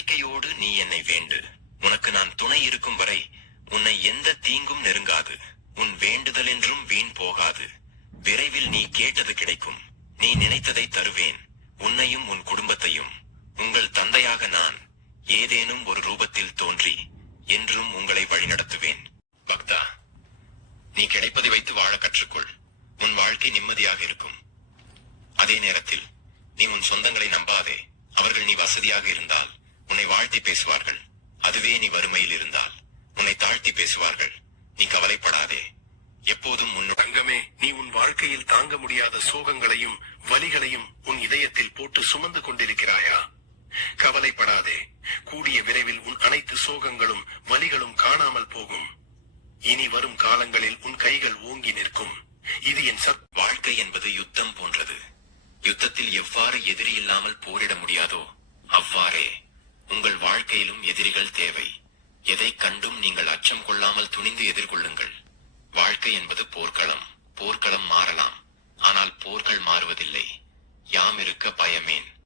நம்பிக்கையோடு நீ என்னை வேண்டு. உனக்கு நான் துணை இருக்கும் வரை உன்னை எந்த தீங்கும் நெருங்காது. உன் வேண்டுதல் என்றும் வீண் போகாது. விரைவில் நீ கேட்டது கிடைக்கும். நீ நினைத்ததை தருவேன். உன்னையும் உன் குடும்பத்தையும். உங்கள் தந்தையாக நான் ஏதேனும் ஒரு ரூபத்தில் தோன்றி என்றும் உங்களை வழிநடத்துவேன். பக்தா நீ கிடைப்பதை வைத்து வாழ கற்றுக்கொள். உன் வாழ்க்கை நிம்மதியாக இருக்கும். அதே நேரத்தில் நீ உன் சொந்தங்களை நம்பாதே. அவர்கள் நீ வசதியாக இருந்தால். உன்னை வாழ்த்தி பேசுவார்கள். அதுவே நீ வறுமையில் இருந்தால். உன்னை தாழ்த்தி பேசுவார்கள். நீ கவலைப்படாதே. எப்போதும் உன் தங்கமே நீ உன் வாழ்க்கையில் தாங்க முடியாத சோகங்களையும் வலிகளையும் உன் இதயத்தில் போட்டு சுமந்து கொண்டிருக்கிறாயா? கவலைப்படாதே. கூடிய விரைவில் உன் அனைத்து சோகங்களும் வலிகளும் காணாமல் போகும். இனி வரும் காலங்களில் உன் கைகள் ஓங்கி நிற்கும். இது என் சத் வாழ்க்கை என்பது யுத்தம் போன்றது. யுத்தத்தில் எவ்வாறு எதிரி இல்லாமல் போரிட முடியாதோ அவ்வாறே. எதை கண்டும் நீங்கள் அச்சம் கொள்ளாமல் துணிந்து எதிர்கொள்ளுங்கள். வாழ்க்கை என்பது போர்க்களம். போர்க்களம் மாறலாம். ஆனால் போர்கள் மாறுவதில்லை. யாம் இருக்க பயமேன்.